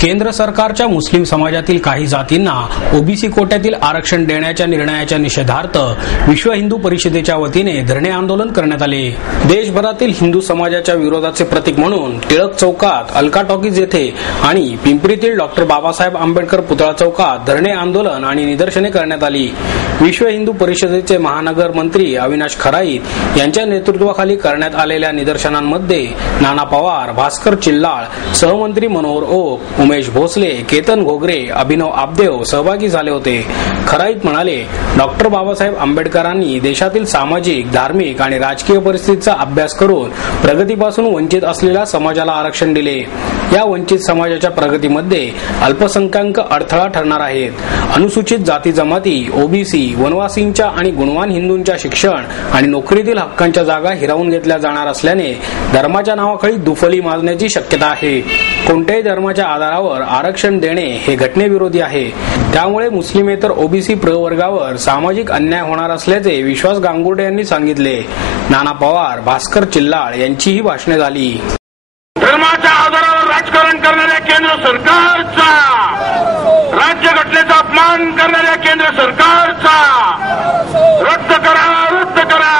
केंद्र सरकारच्या मुस्लिम समाजातील काही जातींना ओबीसी कोट्यातील आरक्षण देण्याच्या निर्णयाच्या निषेधार्थ विश्व हिंदू परिषदेच्या वतीने धरणे आंदोलन करण्यात आले। देशभरातील हिंदू समाजाच्या विरोधाचे प्रतीक म्हणून टिळक चौकात, अलका टॉकीज येथे आणि पिंपरीतील डॉक्टर बाबासाहेब आंबेडकर पुतळा चौकात धरणे आंदोलन आणि निदर्शने करण्यात आली। विश्व हिंदू परिषदेचे महानगर मंत्री अविनाश खराईत यांच्या नेतृत्वाखाली करण्यात आलेल्या निदर्शनांमध्ये नाना पवार, भास्कर चिल्लाळ, सहमंत्री मनोहर ओक, उमेश भोसले, केतन घोगरे, अभिनव आपदेव सहभागी झाले होते। खराईत म्हणाले, डॉक्टर बाबासाहेब आंबेडकरांनी देशातील सामाजिक, धार्मिक आणि राजकीय परिस्थितीचा अभ्यास करून प्रगतीपासून वंचित असलेल्या समाजाला आरक्षण दिले। या वंचित समाजाच्या प्रगतीमध्ये अल्पसंख्याक अडथळा ठरणार आहेत। अनुसूचित जाती जमाती, ओबीसी, वनवासींच्या आणि गुणवान हिंदूंच्या शिक्षण आणि नोकरीतील हक्कांच्या जागा हिरावून घेतल्या जाणार असल्याने धर्माच्या नावाखाली दुफळी माजण्याची शक्यता आहे। कोणत्याही धर्माच्या आधारावर आरक्षण देणे हे घटनेविरोधी आहे। त्यामुळे मुस्लिमेतर ओबीसी प्रवर्गावर सामाजिक अन्याय होणार असल्याचे विश्वास गांगुर्डे यांनी सांगितले। नाना पवार, भास्कर चिल्लाळ यांचीही भाषणे झाली। धर्माच्या आधारावर राजकारण करणाऱ्या केंद्र सरकारचा, राज्य घटनेचा अपमान करणाऱ्या केंद्र सरकारचा रद्द करा, रद्द करा।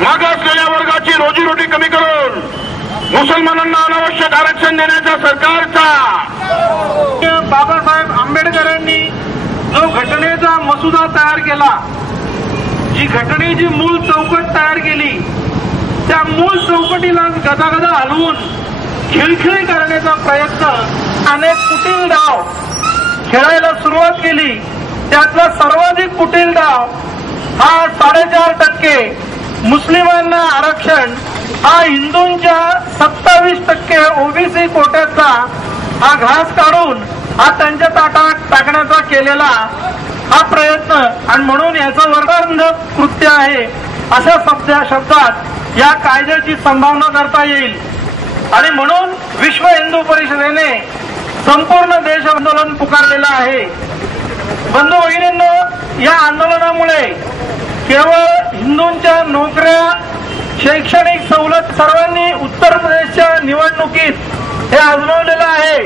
मागासलेल्या वर्गाची रोजीरोटी कमी करून मुसलमानांना अनावश्यक आरक्षण देण्याचा सरकारचा। बाबासाहेब आंबेडकरांनी जो घटनेचा मसुदा तयार केला, जी घटनेची मूळ चौकट तयार केली, त्या मूळ चौकटीला गदागदा हलवून खिळखिळी करण्याचा प्रयत्न, अनेक कुटील डाव खेळायला सुरुवात केली। त्यातला सर्वाधिक कुटील डाव हा 4.5% मुस्लिमांना आरक्षण, हा हिंदूंच्या 27% ओबीसी कोट्याचा हा घास काढून हा त्यांच्या ताटात टाकण्याचा केलेला हा प्रयत्न, आणि म्हणून याचं वर्णनात्मक कृत्य आहे अशा शब्दात या कायद्याची संभावना करता येईल। आणि म्हणून विश्व हिंदू परिषदेने संपूर्ण देश आंदोलन पुकारलेलं आहे। बंधू भगिनींनो, या आंदोलनामुळे केवळ हिंदूंच्या नोकऱ्या, शैक्षणिक सवलत सर्वांनी उत्तर प्रदेशच्या निवडणुकीत हे आजमावलेलं आहे।